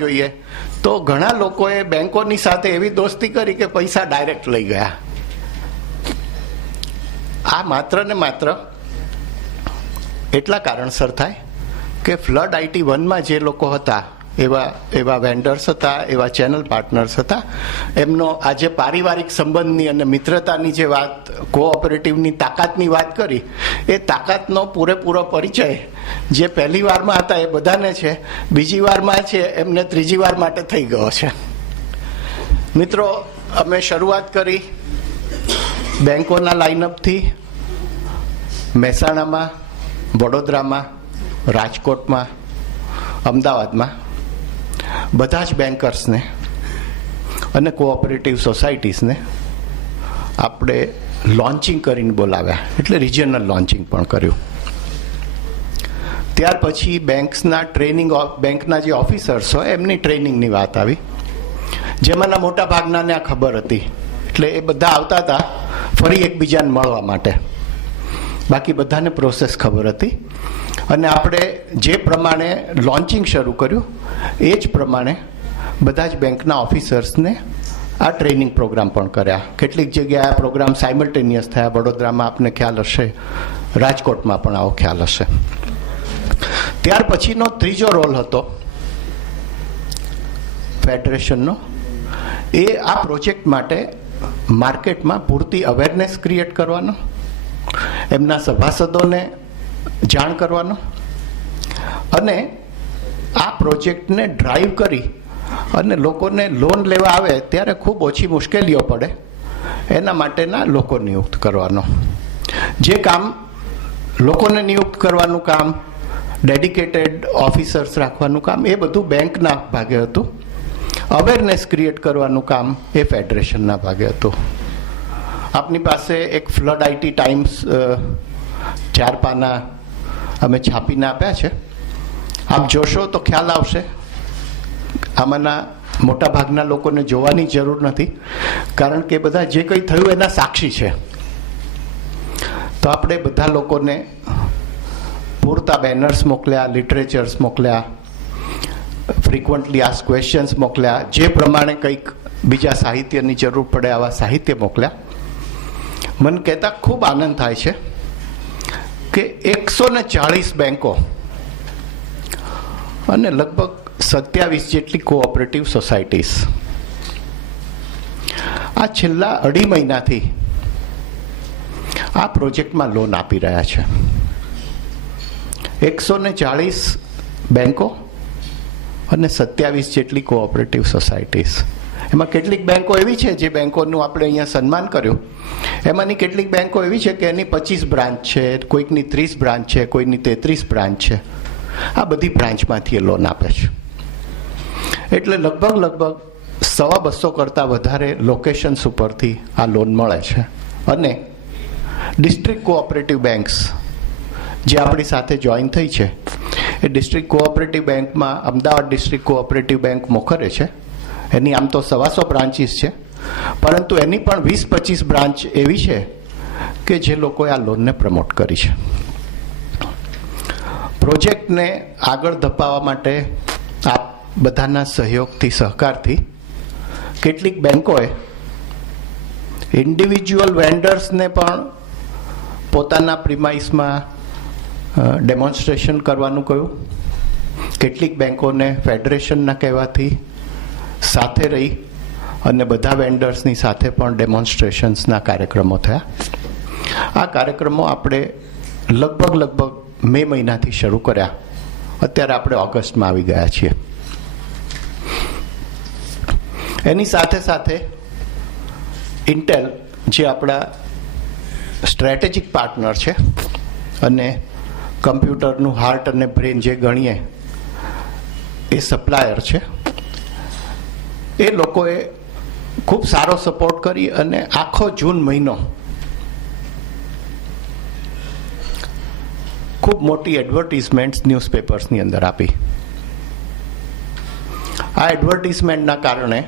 જોઈએ તો ઘણા લોકોએ બેંકોની સાથે એવી દોસ્તી કરી કે પૈસા ડાયરેક્ટ લઈ ગયા. આ માત્ર ને માત્ર એટલા કારણસર થાય કે ફ્લડ IT 1માં જે લોકો હતા, એવા વેન્ડર્સ હતા, એવા ચેનલ પાર્ટનર્સ હતા, એમનો આજે પારિવારિક સંબંધની અને મિત્રતાની જે વાત, કોઓપરેટિવની તાકાતની વાત કરી, એ તાકાતનો પૂરેપૂરો પરિચય જે પહેલી વારમાં હતા એ બધાને છે, બીજી વારમાં છે એમને ત્રીજી વાર માટે થઈ ગયો છે. મિત્રો, અમે શરૂઆત કરી બેંકોના લાઇનઅપથી. મહેસાણામાં, વડોદરામાં, રાજકોટમાં, અમદાવાદમાં બધા જ બેન્કર્સને અને કોઓપરેટિવ સોસાયટીઝને આપણે લોન્ચિંગ કરીને બોલાવ્યા, એટલે રિજિયનલ લોન્ચિંગ પણ કર્યું. ત્યાર પછી બેંકના જે ઓફિસર્સ હોય એમની ટ્રેનિંગની વાત આવી, જેમાંના મોટા ભાગનાને આ ખબર હતી, એટલે એ બધા આવતા હતા ફરી એકબીજાને મળવા માટે. બાકી બધાને પ્રોસેસ ખબર હતી અને આપણે જે પ્રમાણે લોન્ચિંગ શરૂ કર્યું એ જ પ્રમાણે બધા જ બેંકના ઓફિસર્સને આ ટ્રેનિંગ પ્રોગ્રામ પણ કર્યા. કેટલીક જગ્યાએ આ પ્રોગ્રામ સાયમલ્ટેનિયસ થયા. વડોદરામાં આપને ખ્યાલ હશે, રાજકોટમાં પણ આવો ખ્યાલ હશે. ત્યાર પછીનો ત્રીજો રોલ હતો ફેડરેશનનો. એ આ પ્રોજેક્ટ માટે માર્કેટમાં પૂરતી અવેરનેસ ક્રિએટ કરવાનો, એમના સભાસદોને જાણ કરવાનો અને આ પ્રોજેક્ટને ડ્રાઈવ કરી અને લોકોને લોન લેવા આવે ત્યારે ખૂબ ઓછી મુશ્કેલીઓ પડે એના માટેના લોકો નિયુક્ત કરવાનો. જે કામ લોકોને નિયુક્ત કરવાનું કામ, ડેડિકેટેડ ઓફિસર્સ રાખવાનું કામ, એ બધું બેંકના ભાગે હતું. અવેરનેસ ક્રિએટ કરવાનું કામ એ ફેડરેશનના ભાગે હતું. આપની પાસે એક ફ્લડ IT ટાઈમ્સ 4 પાના અમે છાપીને આપ્યા છે. આપ જોશો તો ખ્યાલ આવશે. આમાંના મોટા ભાગના લોકોને જોવાની જરૂર નથી, કારણ કે બધા જે કંઈ થયું એના સાક્ષી છે. તો આપણે બધા લોકોને પૂરતા બેનર્સ મોકલ્યા, લિટરેચર્સ મોકલ્યા, ફ્રિકવન્ટલી આસ્ક ક્વેશ્ચન્સ મોકલ્યા, જે પ્રમાણે કંઈક બીજા સાહિત્યની જરૂર પડે આવા સાહિત્ય મોકલ્યા. મને કહેતા ખૂબ આનંદ થાય છે કે 140 બેંકો અને લગભગ 27 જેટલી કોઓપરેટિવ સોસાયટીઝ આ છેલ્લા 2.5 મહિનાથી આ પ્રોજેક્ટમાં લોન આપી રહ્યા છે. 140 બેંકો અને 27 જેટલી કોઓપરેટિવ સોસાયટીઝ. એમાં કેટલીક બેંકો એવી છે જે બેંકોનું આપણે અહીંયા સન્માન કર્યું, એમાંની કેટલીક બેંકો એવી છે કે એની 25 બ્રાન્ચ છે, કોઈકની 30 બ્રાન્ચ છે, કોઈની 33 બ્રાન્ચ છે. આ બધી બ્રાન્ચમાંથી એ લોન આપે છે. એટલે લગભગ 250 કરતાં વધારે લોકેશન્સ ઉપરથી આ લોન મળે છે. અને ડિસ્ટ્રિક્ટ કોઓપરેટિવ બેંક્સ જે આપણી સાથે જોઈન થઈ છે, એ ડિસ્ટ્રિક્ટ કોઓપરેટિવ બેંકમાં અમદાવાદ ડિસ્ટ્રિક્ટ કોઓપરેટિવ બેંક મોખરે છે. એની આમ તો 125 બ્રાન્ચીસ છે, પરંતુ એની પણ 20-25 બ્રાન્ચ એવી છે કે જે લોકોએ આ લોનને પ્રમોટ કરી છે. પ્રોજેક્ટને આગળ ધપાવવા માટે આ બધાના સહયોગથી, સહકારથી કેટલીક બેંકોએ ઇન્ડિવિજ્યુઅલ વેન્ડર્સને પણ પોતાના પ્રિમાઇસમાં ડેમોન્સ્ટ્રેશન કરવાનું કહ્યું. કેટલીક બેંકોને ફેડરેશનના કહેવાથી સાથે રહી અને બધા વેન્ડર્સની સાથે પણ ડેમોન્સ્ટ્રેશન્સના કાર્યક્રમો થયા. આ કાર્યક્રમો આપણે લગભગ મે મહિનાથી શરૂ કર્યા. અત્યારે આપણે ઓગસ્ટમાં આવી ગયા છીએ. એની સાથે ઇન્ટેલ જે આપણા સ્ટ્રેટેજિક પાર્ટનર છે અને કમ્પ્યુટરનું હાર્ટ અને બ્રેન જે ગણીએ એ સપ્લાયર છે, એ લોકોએ ખૂબ સારો સપોર્ટ કરી અને આખો જૂન મહિનો ખૂબ મોટી એડવર્ટિઝમેન્ટ્સ ન્યૂઝપેપર્સની અંદર આપી. આ એડવર્ટિઝમેન્ટના કારણે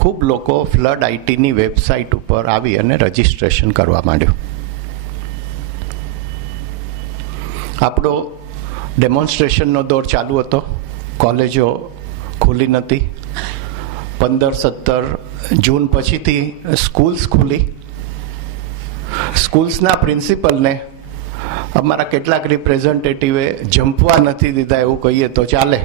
ખૂબ લોકો ફ્લડ ITની વેબસાઇટ ઉપર આવી અને રજિસ્ટ્રેશન કરવા માંડ્યું. આપણો ડેમોન્સ્ટ્રેશનનો દોર ચાલુ હતો. કોલેજો ખુલી નથી. 15-17 જૂન પછીથી સ્કૂલ્સ ખુલી. સ્કૂલ્સના પ્રિન્સિપલને અમારા કેટલાક રિપ્રેઝેન્ટેટિવે જંપવા નથી દીધા એવું કહીએ તો ચાલે.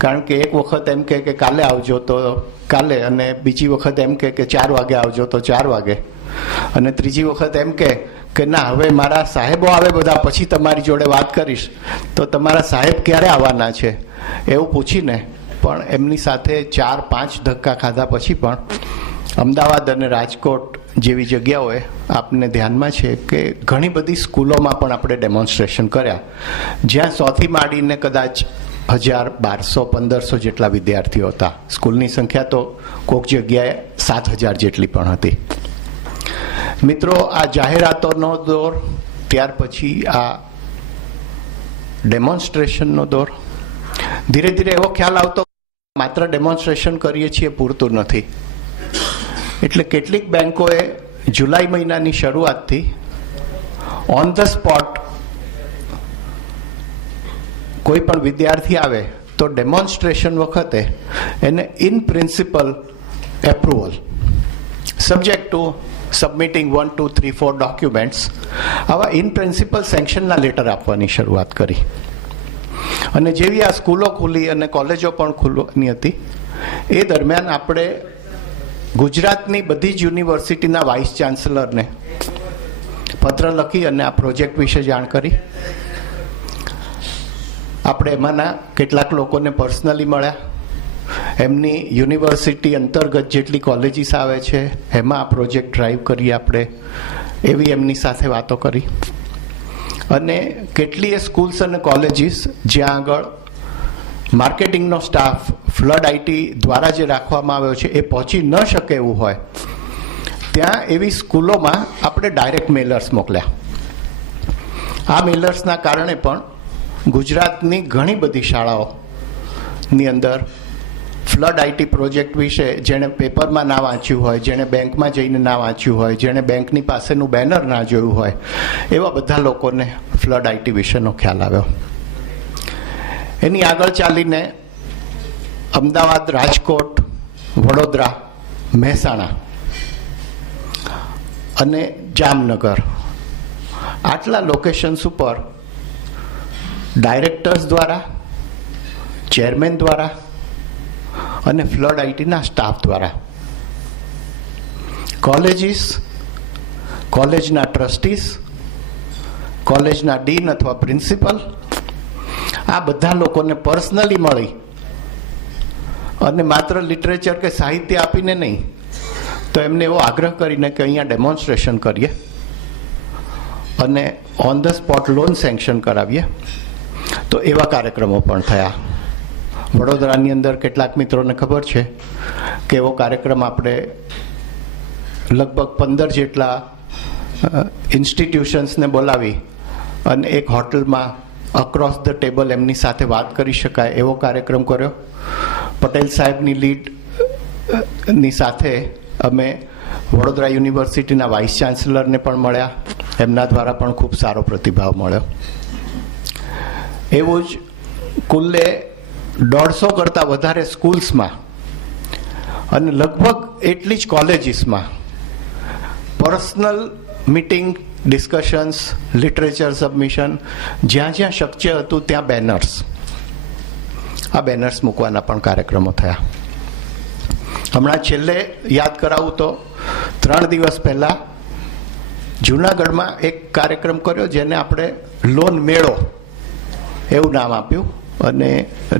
કારણ કે એક વખત એમ કે કાલે આવજો તો કાલે, અને બીજી વખત એમ કે 4 વાગે આવજો તો 4 વાગે, અને ત્રીજી વખત એમ કે ના હવે મારા સાહેબો આવે બધા પછી તમારી જોડે વાત કરીશ. તો તમારા સાહેબ ક્યારે આવવાના છે એવું પૂછીને પણ એમની સાથે 4-5 ધક્કા ખાધા પછી પણ અમદાવાદ અને રાજકોટ જેવી જગ્યાઓએ આપને ધ્યાનમાં છે કે ઘણી બધી સ્કૂલોમાં પણ આપણે ડેમોન્સ્ટ્રેશન કર્યા, જ્યાં 100થી માંડીને કદાચ 1000, 1200, 1500 જેટલા વિદ્યાર્થીઓ હતા. સ્કૂલની સંખ્યા તો કોઈક જગ્યાએ 7000 જેટલી પણ હતી. મિત્રો, આ જાહેરાતોનો દોર, ત્યાર પછી આ ડેમોન્સ્ટ્રેશનનો દોર, ધીરે ધીરે એવો ખ્યાલ આવતો માત્ર ડેમોન્સ્ટ્રેશન કરીએ છીએ પૂરતું નથી. એટલે કેટલીક બેંકોએ જુલાઈ મહિનાની શરૂઆતથી ઓન ધ સ્પોટ કોઈ પણ વિદ્યાર્થી આવે તો ડેમોન્સ્ટ્રેશન વખતે એને in principal approval, subject to સબમિટિંગ 1, 2, 3, 4 documents, આવા ઇન પ્રિન્સિપલ સેન્કશનના લેટર આપવાની શરૂઆત કરી. અને જેવી આ સ્કૂલો ખુલી અને કોલેજો પણ ખુલવાની હતી, એ દરમિયાન આપણે ગુજરાતની બધી જ યુનિવર્સિટીના વાઇસ ચાન્સલરને પત્ર લખી અને આ પ્રોજેક્ટ વિશે જાણ કરી. આપણે એમાંના કેટલાક લોકોને પર્સનલી મળ્યા, એમની યુનિવર્સિટી અંતર્ગત જેટલી કોલેજીસ આવે છે એમાં આ પ્રોજેક્ટ ડ્રાઈવ કરીએ આપણે, એવી એમની સાથે વાતો કરી. અને કેટલીય સ્કૂલ્સ અને કોલેજીસ જ્યાં આગળ માર્કેટિંગનો સ્ટાફ ફ્લડ આઈટી દ્વારા જે રાખવામાં આવ્યો છે એ પહોંચી ન શકે એવું હોય, ત્યાં એવી સ્કૂલોમાં આપણે ડાયરેક્ટ મેલર્સ મોકલ્યા. આ મેલર્સના કારણે પણ ગુજરાતની ઘણી બધી શાળાઓની અંદર ફ્લડ આઈટી પ્રોજેક્ટ વિશે જેણે પેપરમાં ના વાંચ્યું હોય, જેણે બેંકમાં જઈને ના વાંચ્યું હોય, જેણે બેંકની પાસેનું બેનર ના જોયું હોય, એવા બધા લોકોને ફ્લડ આઈટી વિશેનો ખ્યાલ આવ્યો. એની આગળ ચાલીને અમદાવાદ, રાજકોટ, વડોદરા, મહેસાણા અને જામનગર, આટલા લોકેશન્સ ઉપર ડાયરેક્ટર્સ દ્વારા, ચેરમેન દ્વારા અને ફ્લડ આઈટીના સ્ટાફ દ્વારા કોલેજીસ, કોલેજના ટ્રસ્ટીસ, કોલેજના ડીન અથવા પ્રિન્સિપલ, આ બધા લોકોને પર્સનલી મળી અને માત્ર લિટરેચર કે સાહિત્ય આપીને નહીં, તો એમને એવો આગ્રહ કરીને કે અહીંયા ડેમોન્સ્ટ્રેશન કરીએ અને on the spot loan sanction કરાવીએ. તો એવા કાર્યક્રમો પણ થયા. વડોદરાની અંદર કેટલાક મિત્રોને ખબર છે કે એવો કાર્યક્રમ આપણે લગભગ 15 જેટલા ઇન્સ્ટિટ્યુશન્સને બોલાવી અને એક હોટલમાં અક્રોસ ધ ટેબલ એમની સાથે વાત કરી શકાય એવો કાર્યક્રમ કર્યો. પટેલ સાહેબની લીડની સાથે અમે વડોદરા યુનિવર્સિટીના વાઇસ ચાન્સલરને પણ મળ્યા, એમના દ્વારા પણ ખૂબ સારો પ્રતિભાવ મળ્યો. એવું જ કુલ્લે 150 કરતાં વધારે સ્કૂલ્સમાં અને લગભગ એટલી જ કોલેજીસમાં personal meeting, discussions, literature submission, જ્યાં જ્યાં શક્ય હતું ત્યાં બેનર્સ, આ બેનર્સ મૂકવાના પણ કાર્યક્રમો થયા. હમણાં છેલ્લે યાદ કરાવું તો 3 દિવસ પહેલાં જૂનાગઢમાં એક કાર્યક્રમ કર્યો જેને આપણે લોન મેળો એવું નામ આપ્યું. અને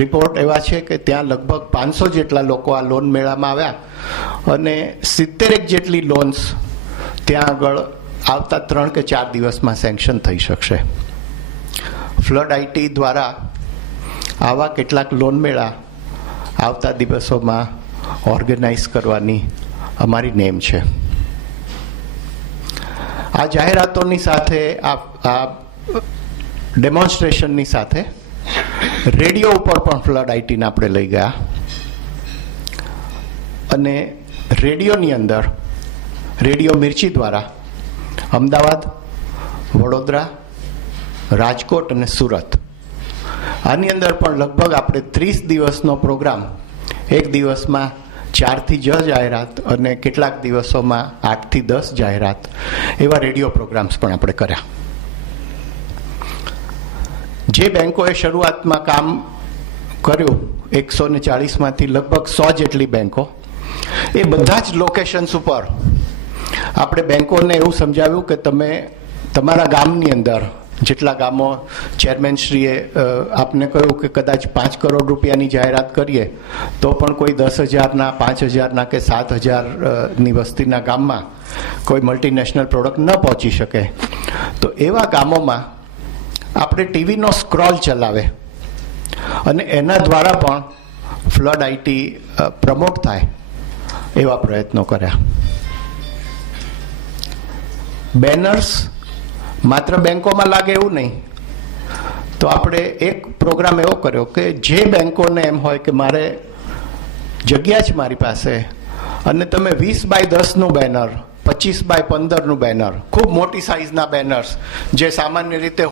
રિપોર્ટ એવા છે કે ત્યાં લગભગ 500 જેટલા લોકો આ લોન મેળામાં આવ્યા અને 70 જેટલી લોન્સ ત્યાં આગળ આવતા 3 કે 4 દિવસમાં સેન્કશન થઈ શકશે. ફ્લડ આઈટી દ્વારા આવા કેટલાક લોન મેળા આવતા દિવસોમાં ઓર્ગેનાઇઝ કરવાની અમારી નેમ છે. આ જાહેરાતોની સાથે, આ ડેમોન્સ્ટ્રેશનની સાથે રેડિયો ઉપર પણ ફ્લડ આઈટીને આપણે લઈ ગયા અને રેડિયોની અંદર રેડિયો મિર્ચી દ્વારા અમદાવાદ, વડોદરા, રાજકોટ અને સુરત આની અંદર પણ લગભગ આપણે 30 દિવસનો પ્રોગ્રામ, એક દિવસમાં 4 થી 6 જાહેરાત અને કેટલાક દિવસોમાં 8 થી 10 જાહેરાત, એવા રેડિયો પ્રોગ્રામ્સ પણ આપણે કર્યા. જે બેંકોએ શરૂઆતમાં કામ કર્યું 140માંથી લગભગ 100 જેટલી બેંકો, એ બધા જ લોકેશન્સ ઉપર આપણે બેંકોને એવું સમજાવ્યું કે તમે તમારા ગામની અંદર, જેટલા ગામો ચેરમેનશ્રીએ આપને કહ્યું કે કદાચ 5 કરોડ રૂપિયાની જાહેરાત કરીએ તો પણ કોઈ 10,000ના, 5,000ના કે 7,000ની વસ્તીના ગામમાં કોઈ મલ્ટીનેશનલ પ્રોડક્ટ ન પહોંચી શકે. તો એવા ગામોમાં આપણે ટીવીનો સ્ક્રોલ ચલાવે અને એના દ્વારા પણ ફ્લડ આઈટી પ્રમોટ થાય એવા પ્રયત્નો કર્યા. બેનર્સ માત્ર બેંકોમાં લાગે એવું નહીં, તો આપણે એક પ્રોગ્રામ એવો કર્યો કે જે બેંકોને એમ હોય કે મારે જગ્યા છે મારી પાસે અને તમે 20x10નું બેનર, 25x15નું બેનર, ખૂબ મોટી સાઇઝના બેનર્સ જે સામાન્ય રીતે